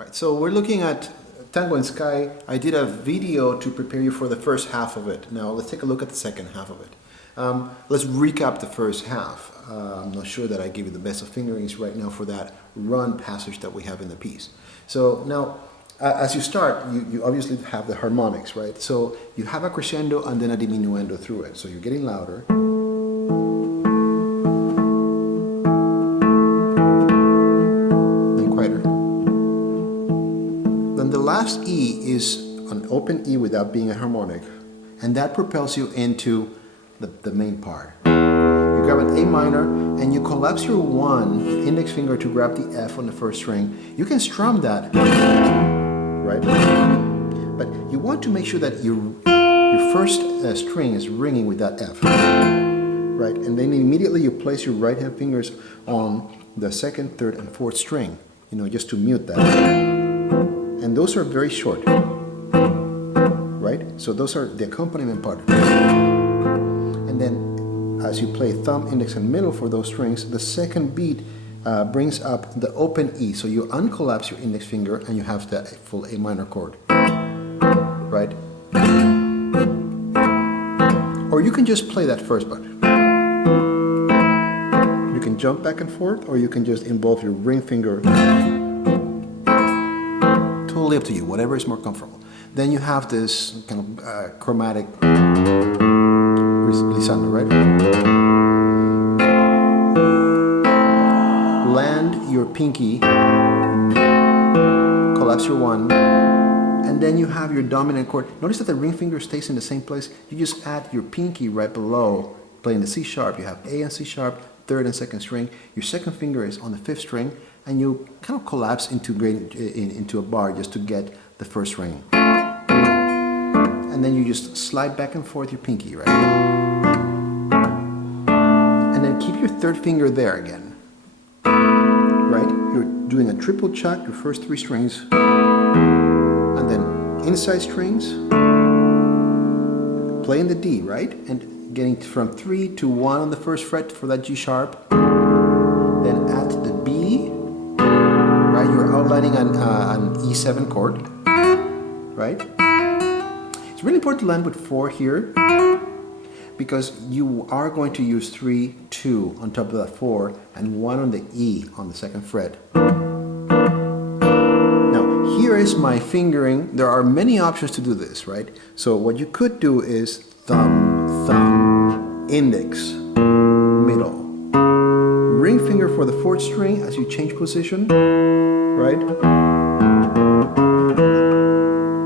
Right, so we're looking at Tango and Skaî. I did a video to prepare you for the first half of it. Now let's take a look at the second half of it. Let's recap the first half. I'm not sure that I gave you the best of fingerings right now for that run passage that we have in the piece. So now, as you start, you obviously have the harmonics, right? So you have a crescendo and then a diminuendo through it. So you're getting louder. Then quieter. Then the last E is an open E without being a harmonic. And that propels you into the main part. You grab an A minor and you collapse your one index finger to grab the F on the first string. You can strum that, right? But you want to make sure that your first string is ringing with that F, right? And then immediately you place your right hand fingers on the second, third, and fourth string, just to mute that. And those are very short, right? So those are the accompaniment part. And then as you play thumb, index, and middle for those strings, the second beat brings up the open E. So you uncollapse your index finger and you have the full A minor chord, right? Or you can just play that first button. You can jump back and forth, or you can just involve your ring finger. Totally up to you, whatever is more comfortable. Then you have this kind of chromatic glissando, right? Land your pinky, collapse your one, and then you have your dominant chord. Notice that the ring finger stays in the same place. You just add your pinky right below, playing the C sharp. You have A and C sharp, third and second string. Your second finger is on the fifth string, and you kind of collapse into a bar just to get the first ring. And then you just slide back and forth your pinky, right? And then keep your third finger there again, right? You're doing a triple chuck, your first three strings, and then inside strings, playing the D, right? And getting from 3 to 1 on the first fret for that G sharp. Then at the B, right? You're outlining an E7 chord, right? It's really important to land with 4 here, because you are going to use 3, 2 on top of that 4, and 1 on the E on the second fret. Now, here is my fingering. There are many options to do this, right? So what you could do is thumb, thumb, index, middle. Ring finger for the fourth string as you change position, right?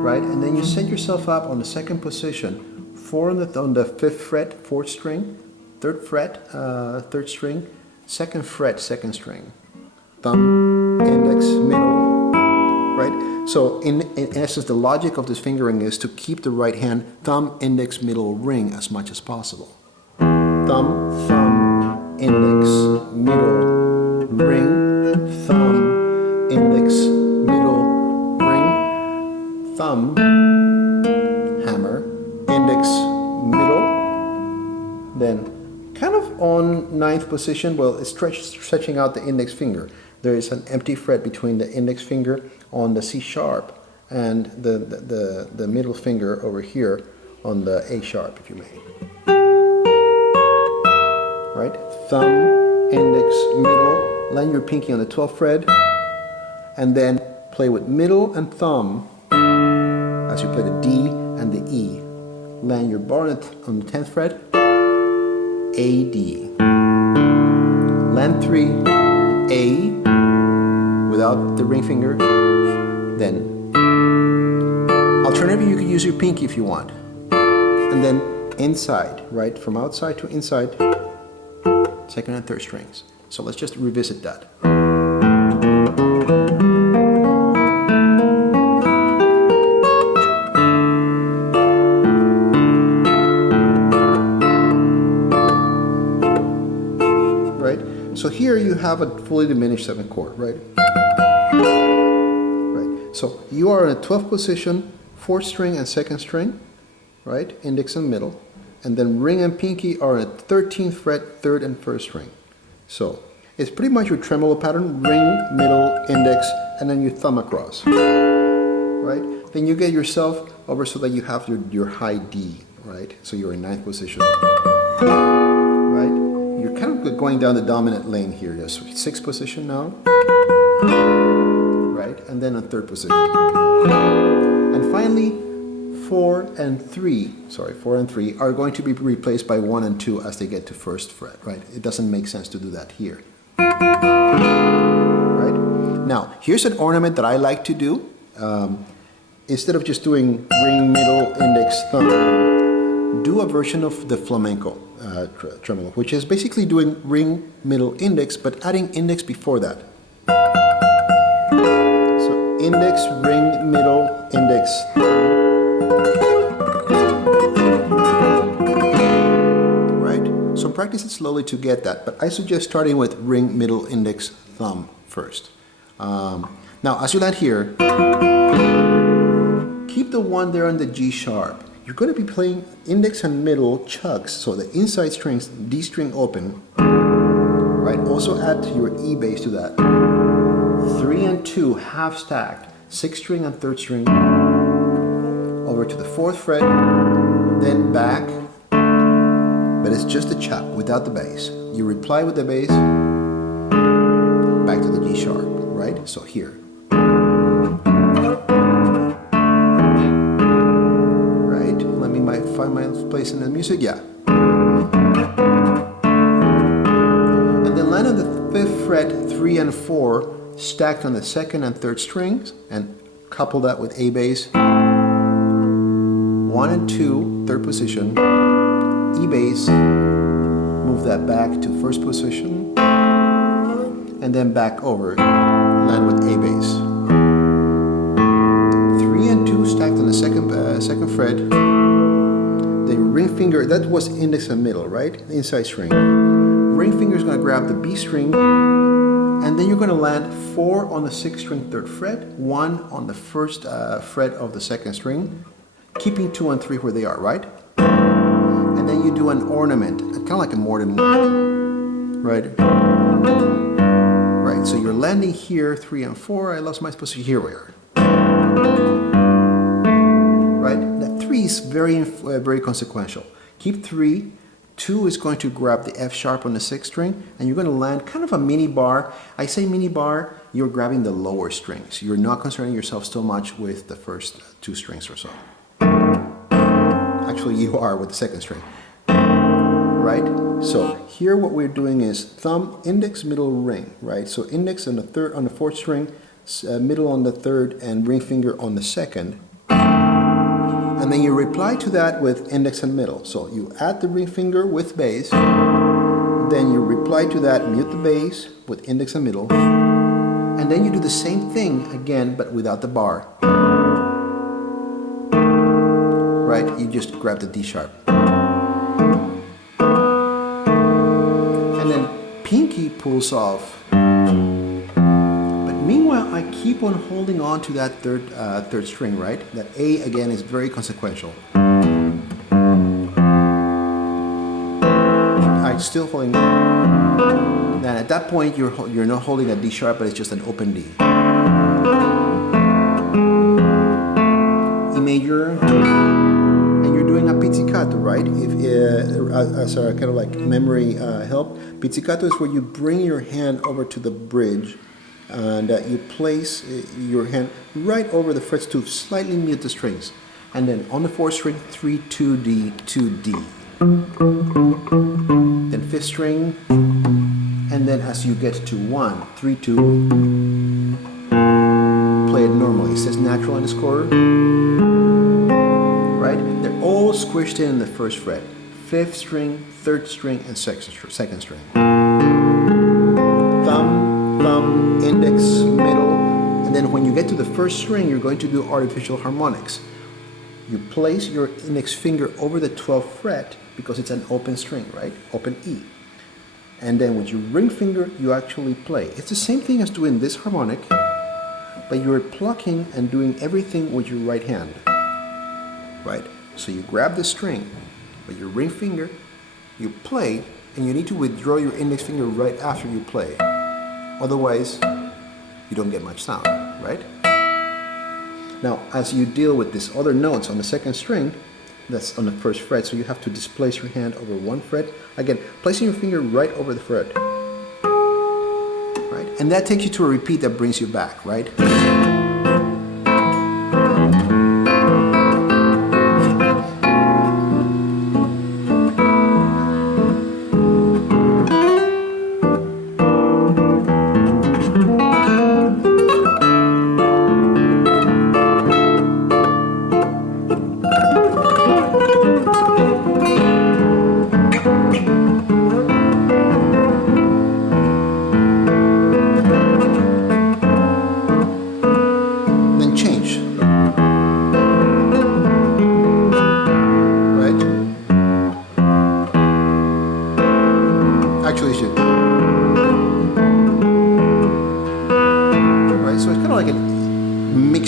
Right, and then you set yourself up on the second position, 4 on the fifth fret, fourth string, third fret, third string, second fret, second string, thumb, index, middle, right? So in essence, the logic of this fingering is to keep the right hand thumb, index, middle, ring as much as possible. Thumb, thumb, index, middle, ring, thumb, index, middle, thumb, hammer, index, middle. Then kind of on 9th position, well, it's stretching out the index finger. There is an empty fret between the index finger on the C sharp and the middle finger over here on the A sharp, if you may. Right? Thumb, index, middle. Land your pinky on the 12th fret, and then play with middle and thumb as you play the D and the E. Land your bar on the 10th fret, A, D. Land 3, A, without the ring finger. Then, alternatively, you could use your pinky if you want. And then inside, right? From outside to inside, second and third strings. So let's just revisit that. So here you have a fully diminished 7th chord, right? Right. So you are in a 12th position, 4th string and 2nd string, right? Index and middle. And then ring and pinky are at 13th fret, 3rd and 1st string. So It's pretty much your tremolo pattern, ring, middle, index, and then your thumb across, right? Then you get yourself over so that you have your high D, right? So you're in ninth position, right? You're kind of going down the dominant lane here, just sixth position now, right? And then on third position. And finally, 4 and 3 are going to be replaced by 1 and 2 as they get to first fret, right? It doesn't make sense to do that here. Right? Now, here's an ornament that I like to do. Instead of just doing ring, middle, index, thumb, do a version of the flamenco tremolo, which is basically doing ring, middle, index, but adding index before that. So index, ring, middle, index, thumb. So practice it slowly to get that, but I suggest starting with ring, middle, index, thumb first. Now, as you land here, keep the 1 there on the G sharp. You're going to be playing index and middle chugs, so the inside strings, D string open, right? Also add your E bass to that. 3 and 2 half stacked, 6th string and 3rd string, over to the 4th fret, then back. But it's just a chop without the bass. You reply with the bass, back to the G sharp, right? So here. Right? Let me find my place in the music, yeah. And then land on the 5th fret, 3 and 4, stacked on the 2nd and 3rd strings, and couple that with A bass. 1 and 2, 3rd position. E bass, move that back to 1st position, and then back over, land with A bass. 3 and 2 stacked on the 2nd fret. Then ring finger, that was index and middle, right? The inside string. Ring finger is going to grab the B string, and then you're going to land 4 on the 6th string, 3rd fret, 1 on the 1st fret of the 2nd string, keeping 2 and 3 where they are, right? And then you do an ornament, kind of like a Morton, right? Right, so you're landing here, 3 and 4, I lost my position, here we are. Right, that 3 is very consequential. Keep 3, 2 is going to grab the F sharp on the 6th string, and you're going to land kind of a mini bar. I say mini bar, you're grabbing the lower strings. You're not concerning yourself so much with the first 2 strings or so. Actually, you are with the 2nd string, right? So here what we're doing is thumb, index, middle, ring, right? So index on the 4th string, middle on the 3rd, and ring finger on the 2nd. And then you reply to that with index and middle. So you add the ring finger with bass, then you reply to that, mute the bass with index and middle, and then you do the same thing again, but without the bar. Right? You just grab the D sharp. And then pinky pulls off. But meanwhile, I keep on holding on to that third string, right? That A again is very consequential. I'm still holding. Then at that point, you're not holding a D sharp, but it's just an open D. E major. Doing a pizzicato, right? As a kind of like memory help, pizzicato is where you bring your hand over to the bridge and you place your hand right over the frets to slightly mute the strings, and then on the 4th string, 3, 2, D, 2, D, then 5th string, and then as you get to 1, 3, 2, play it normally. It says natural in the score. Right? They're all squished in the 1st fret. 5th string, 3rd string, and 2nd string. Thumb, index, middle, and then when you get to the 1st string, you're going to do artificial harmonics. You place your index finger over the 12th fret because it's an open string, right? Open E. And then with your ring finger, you actually play. It's the same thing as doing this harmonic, but you're plucking and doing everything with your right hand. Right? So you grab the string with your ring finger, you play, and you need to withdraw your index finger right after you play. Otherwise, you don't get much sound, right? Now, as you deal with these other notes on the second string, that's on the first fret, so you have to displace your hand over one fret. Again, placing your finger right over the fret. Right? And that takes you to a repeat that brings you back, right?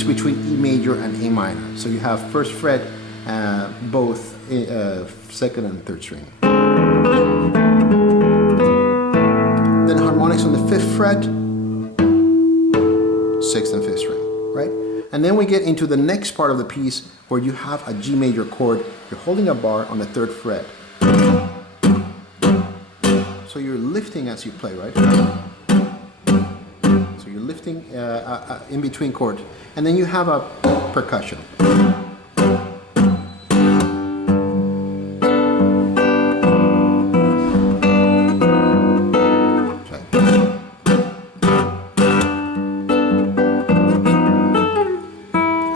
Between E major and A minor. So you have first fret, both second and third string. Then harmonics on the fifth fret, sixth and fifth string, right? And then we get into the next part of the piece where you have a G major chord. You're holding a bar on the third fret. So you're lifting as you play, right? So you're lifting in between chords. And then you have a percussion.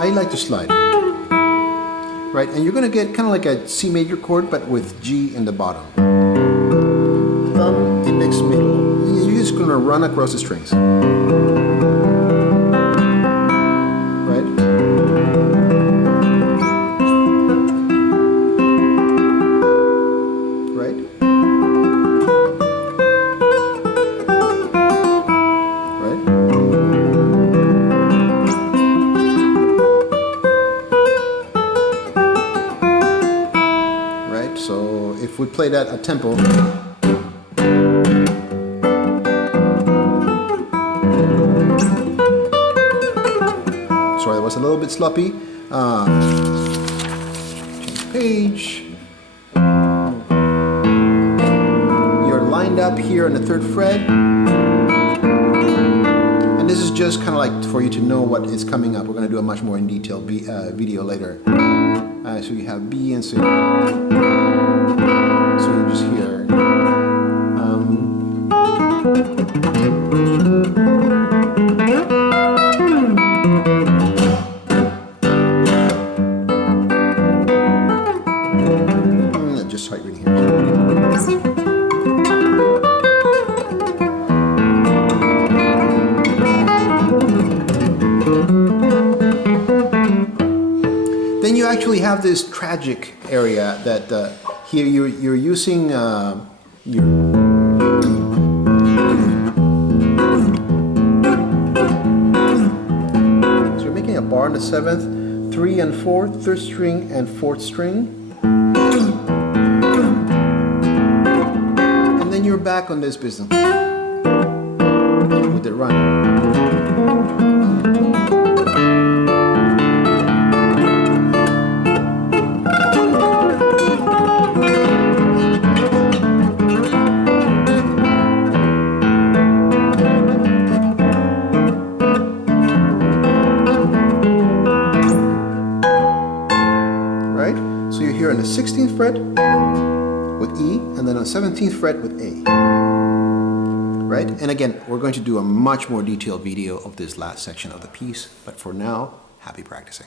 I like to slide. Right? And you're going to get kind of like a C major chord, but with G in the bottom. Thumb, index, middle. You're just going to run across the strings. So if we play that at tempo, sorry, that was a little bit sloppy. Change page. You're lined up here on the third fret. And this is just kind of like for you to know what is coming up. We're going to do a much more in detail video later. So you have B and C. So you just hear. Just sight reading here. Then you actually have this tragic area that here you're using your. So you're making a bar on the 7th, 3 and 4th, 3rd string and 4th string. And then you're back on this business with the run. So you're here on the 16th fret with E, and then on the 17th fret with A. Right? And again, we're going to do a much more detailed video of this last section of the piece, but for now, happy practicing.